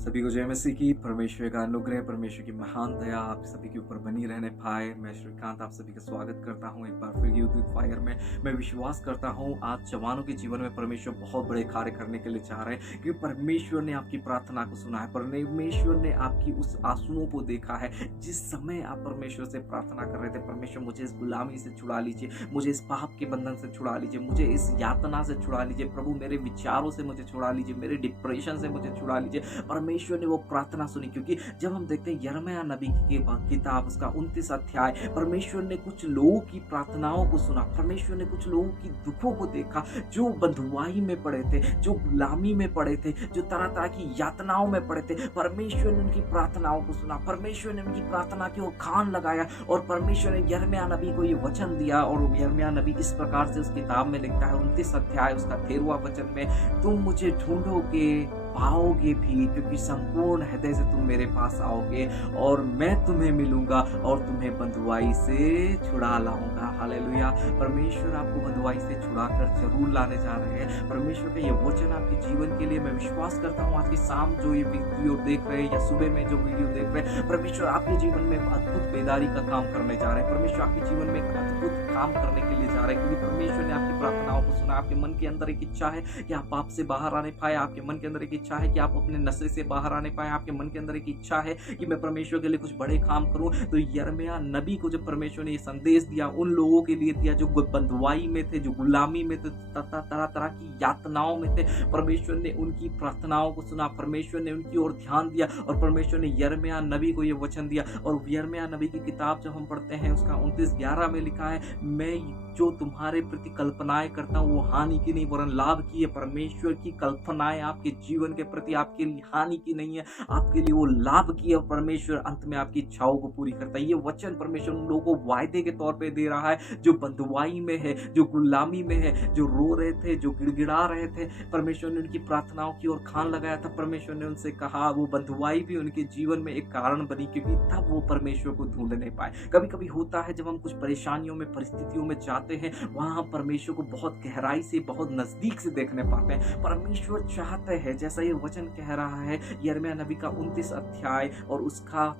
सभी को जय मसीह की। परमेश्वर का अनुग्रह, परमेश्वर की महान दया आप सभी के ऊपर बनी रहने पाए। मैं श्रीकांत आप सभी का स्वागत करता हूं एक बार फिर यूथ विद फायर में। मैं विश्वास करता हूं आज जवानों के जीवन में परमेश्वर बहुत बड़े कार्य करने के लिए चाह रहे हैं, क्योंकि परमेश्वर ने आपकी प्रार्थना को सुना है। परमेश्वर ने आपकी उस आंसुओं को देखा है। जिस समय आप परमेश्वर से प्रार्थना कर रहे थे, परमेश्वर मुझे इस गुलामी से छुड़ा लीजिए, मुझे इस पाप के बंधन से छुड़ा लीजिए, मुझे इस यातना से छुड़ा लीजिए, प्रभु मेरे विचारों से मुझे छुड़ा लीजिए, मेरे डिप्रेशन से मुझे छुड़ा लीजिए। परमेश्वर ने वो प्रार्थना सुनी, क्योंकि जब हम देखते हैं यिर्मयाह नबी की किताब उसका 29 अध्याय, परमेश्वर ने कुछ लोगों की प्रार्थनाओं को सुना। परमेश्वर ने कुछ लोगों की दुखों को देखा जो बंधुआई में पड़े थे, जो गुलामी में पड़े थे, जो तरह तरह की यातनाओं में पड़े थे। परमेश्वर ने उनकी प्रार्थनाओं को सुना, परमेश्वर ने उनकी प्रार्थना की ओर कान लगाया और परमेश्वर ने यिर्मयाह नबी को ये वचन दिया। और यिर्मयाह नबी इस प्रकार से उस किताब में लिखता है 29 अध्याय उसका 13वां वचन में, तुम मुझे ढूंढोगे पाओगे भी, क्योंकि संपूर्ण हृदय से तुम मेरे पास आओगे और मैं तुम्हें मिलूंगा और तुम्हें बंधुआई से छुड़ा लाऊंगा। हालेलुया। परमेश्वर आपको बंधुआई से छुड़ाकर जरूर लाने जा रहे हैं। परमेश्वर का ये वचन आपके जीवन के लिए, मैं विश्वास करता हूँ आज की शाम जो ये वीडियो देख रहे हैं या सुबह में जो वीडियो देख रहे हैं, परमेश्वर आपके जीवन में अद्भुत बेदारी का काम करने जा रहे हैं। परमेश्वर आपके जीवन में एक अद्भुत काम करने के लिए जा रहे हैं, क्योंकि परमेश्वर ने आपकी प्रार्थनाओं को सुना। आपके मन के अंदर एक इच्छा है कि आप पाप से बाहर आने पाए, आपके मन के अंदर एक इच्छा है कि आप अपने नशे से बाहर आने पाए, आपके मन के अंदर एक इच्छा है कि मैं परमेश्वर के लिए कुछ बड़े काम करूं। तो यिर्मयाह नबी को जब परमेश्वर ने ये संदेश दिया, उन लोगों के लिए दिया जो बंधुआई में थे, जो गुलामी में थे, तथा तरह तरह की यातनाओं में थे, परमेश्वर ने उनकी प्रार्थनाओं को सुना, परमेश्वर ने उनकी ओर ध्यान दिया और परमेश्वर ने यिर्मयाह नबी को ये वचन दिया। और यिर्मयाह नबी की किताब जब हम पढ़ते हैं उसका 29:11 में लिखा है, मैं जो तुम्हारे प्रति कल्पनाएं करता हूँ वो हानि की नहीं वरन लाभ की है। परमेश्वर की कल्पनाएं आपके जीवन के प्रति आपके लिए हानि की नहीं है, आपके लिए वो लाभ की है। परमेश्वर अंत में आपकी इच्छाओं को पूरी करता है। ये वचन परमेश्वर उन लोगों को वायदे के तौर पे दे रहा है जो बंधुआई में है, जो गुलामी में है, जो रो रहे थे, जो गिड़गिड़ा रहे थे। परमेश्वर ने उनकी प्रार्थनाओं की ओर कान लगाया था। परमेश्वर ने उनसे कहा, वो बंधुआई भी उनके जीवन में एक कारण बनी, क्योंकि तब वो परमेश्वर को ढूंढ नहीं पाए। कभी कभी होता है जब हम कुछ परेशानियों में, परिस्थितियों में जाते हैं, वहां हम परमेश्वर को बहुत गहराई से, बहुत नजदीक से देखने पाते हैं। परमेश्वर चाहते हैं, जैसा ये वचन कह रहा है यिर्मयाह नबी का 29 अध्याय और उसका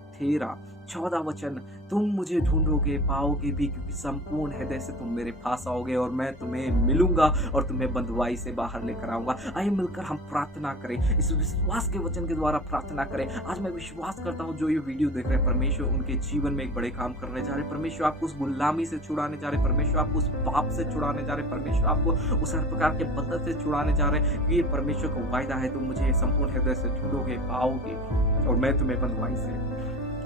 14 वचन, तुम मुझे ढूंढोगे पाओगे भी, क्योंकि संपूर्ण हृदय से तुम मेरे पास आओगे और मैं तुम्हें मिलूंगा और तुम्हें बंधुआई से बाहर लेकर आऊंगा। आइए मिलकर हम प्रार्थना करें, इस विश्वास के वचन के द्वारा प्रार्थना करें। आज मैं विश्वास करता हूं जो ये वीडियो देख रहे हैं, परमेश्वर उनके जीवन में एक बड़े काम करने जा रहे हैं। परमेश्वर आपको उस गुलामी से छुड़ाने जा रहे हैं, परमेश्वर आपको उस पाप से छुड़ाने जा रहे हैं, परमेश्वर आपको उस हर प्रकार के बंधन से छुड़ाने जा रहे हैं। ये परमेश्वर का वायदा है, तुम मुझे संपूर्ण हृदय से ढूंढोगे पाओगे और मैं तुम्हें बंधुआई से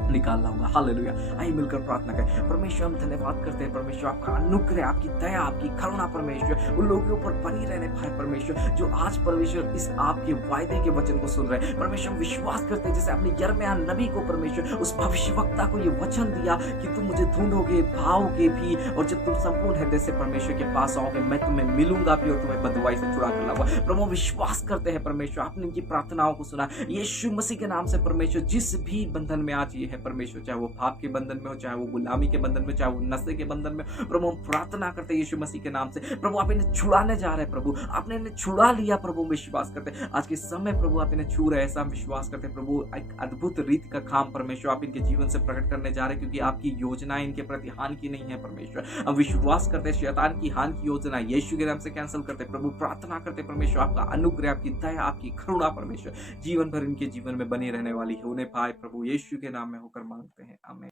निकाल लाऊंगा। हालेलुया। आइए मिलकर प्रार्थना करें। परमेश्वर हम धन्यवाद करते हैं, परमेश्वर आपका अनुग्रह, आपकी दया, आपकी करुणा परमेश्वर उन लोगों के ऊपर बनी रहने पाए। परमेश्वर जो आज परमेश्वर इस आपके वायदे के वचन को सुन रहे हैं, परमेश्वर हम विश्वास करते हैं जैसे आपने यिर्मयाह नबी को, परमेश्वर उस भविष्यवक्ता को ये वचन दिया कि तुम मुझे ढूंढोगे पाओगे भी, और जब तुम संपूर्ण हृदय से परमेश्वर के पास आओगे मैं तुम्हें मिलूंगा भी और तुम्हें बंधुआई से छुड़ा कर लाऊंगा। प्रभु विश्वास करते हैं परमेश्वर आपने इनकी प्रार्थनाओं को सुना। यीशु मसीह के नाम से परमेश्वर जिस भी बंधन में आज ये है परमेश्वर, चाहे वो पाप के बंधन में हो, चाहे वो गुलामी के बंधन में, चाहे वो नशे के बंधन में, प्रभु हम प्रार्थना करते हैं यीशु मसीह के नाम से। प्रभु आप इन्हें छुड़ाने जा रहे हैं, प्रभु आपने इन्हें छुड़ा लिया। प्रभु विश्वास करते हैं आज के समय प्रभु आप इन्हें छू रहे हैं, ऐसा हम विश्वास करते हैं। प्रभु एक अद्भुत रीति का काम परमेश्वर आप इनके जीवन से प्रकट करने जा रहे हैं, क्योंकि आपकी योजना इनके प्रति हानि की नहीं है। परमेश्वर हम विश्वास करते हैं शैतान की हानि की योजना यीशु के नाम से कैंसिल करते हैं। प्रभु प्रार्थना करते हैं परमेश्वर आपका अनुग्रह, आपकी दया, आपकी करुणा परमेश्वर जीवन भर इनके जीवन में बनी रहने वाली होने पाए। प्रभु यीशु के नाम में होकर मांगते हैं, आमीन।